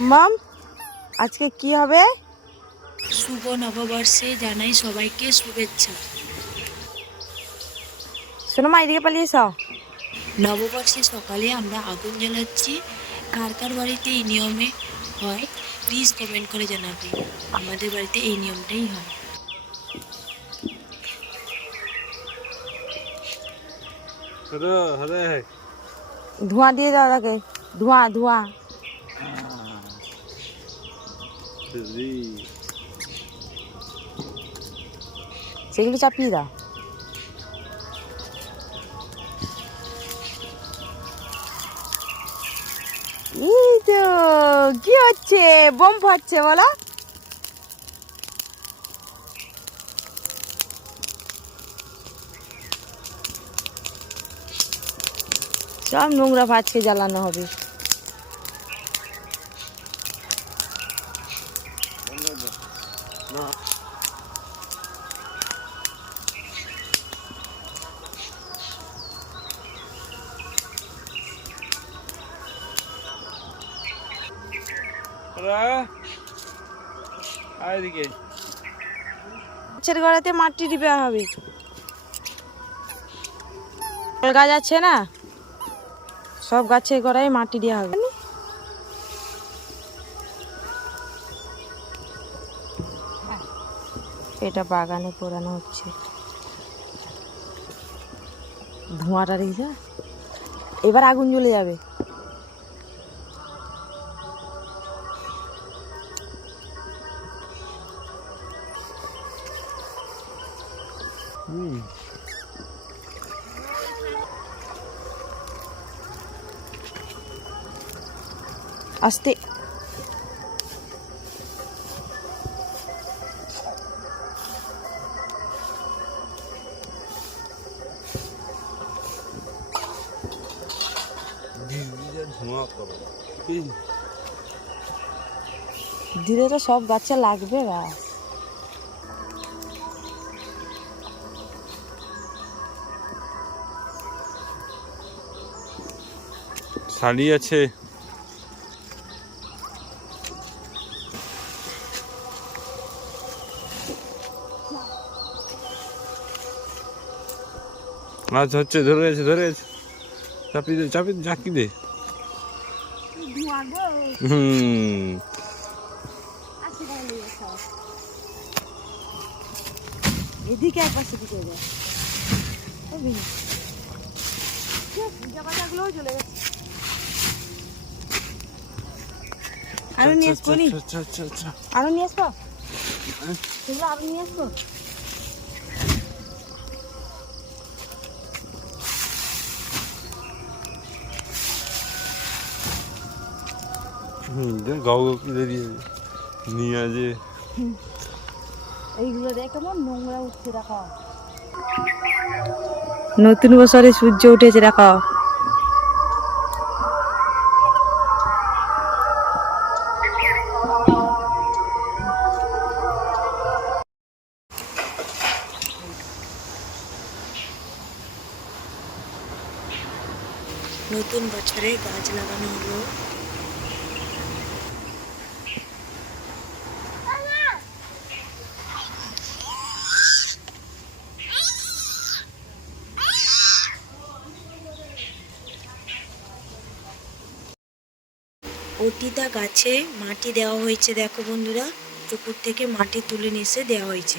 মাম আজকে কি হবে? শুভ নববর্ষে জানাই সবাইকে শুভেচ্ছা। শোনো মা, এদিকে পালিয়ে এসো। নববর্ষে সকালে আমরা আগুন জ্বালাচ্ছি। কার কার বাড়িতে এই নিয়মে হয় প্লিজ কমেন্ট করে জানাবে। আমাদের বাড়িতে এই নিয়মটাই হয়। ধোঁয়া দিয়ে দাও তাকে, ধোঁয়া ধোঁয়া। সেগুলো চাপিয়ে দাও। এই তো কি হচ্ছে? বোম ফাটছে বলো। সব নোংরা ভাতকে জ্বালানো হবে। গাছের গোড়াতে মাটি দিতে হবে। ফল গাছ আছে না, সব গাছের গোড়ায় মাটি দেওয়া হবে। এটা বাগানে পোড়ানো হচ্ছে। ধোঁয়াটা দেখে এবার আগুন জ্বলে যাবে। আস্তে ধীরে তো সব গাছে লাগবে। বাস শালি আছে। মাছ হচ্ছে, ধরে গেছে ধরে গেছে। চাপি দে চাপি দে, চাকি দে। এদিকে একবার সেদিকে চলে গেছে। আরো নিয়ে আসবো, আরো নিয়ে আসবো, সেগুলো আরো নিয়ে আসবো। গাও কি দিয়ে নিয়ে আসে। এইগুলো দেখে কেমন নোংরা উঠছে, দেখো। নতুন বছরে সূর্য উঠেছে, দেখো। নতুন বছরে গাছ লাগানো হলো। প্রতিটা গাছে মাটি দেওয়া হয়েছে। দেখো বন্ধুরা, পুকুর থেকে মাটি তুলে নিয়ে এসে দেওয়া হয়েছে।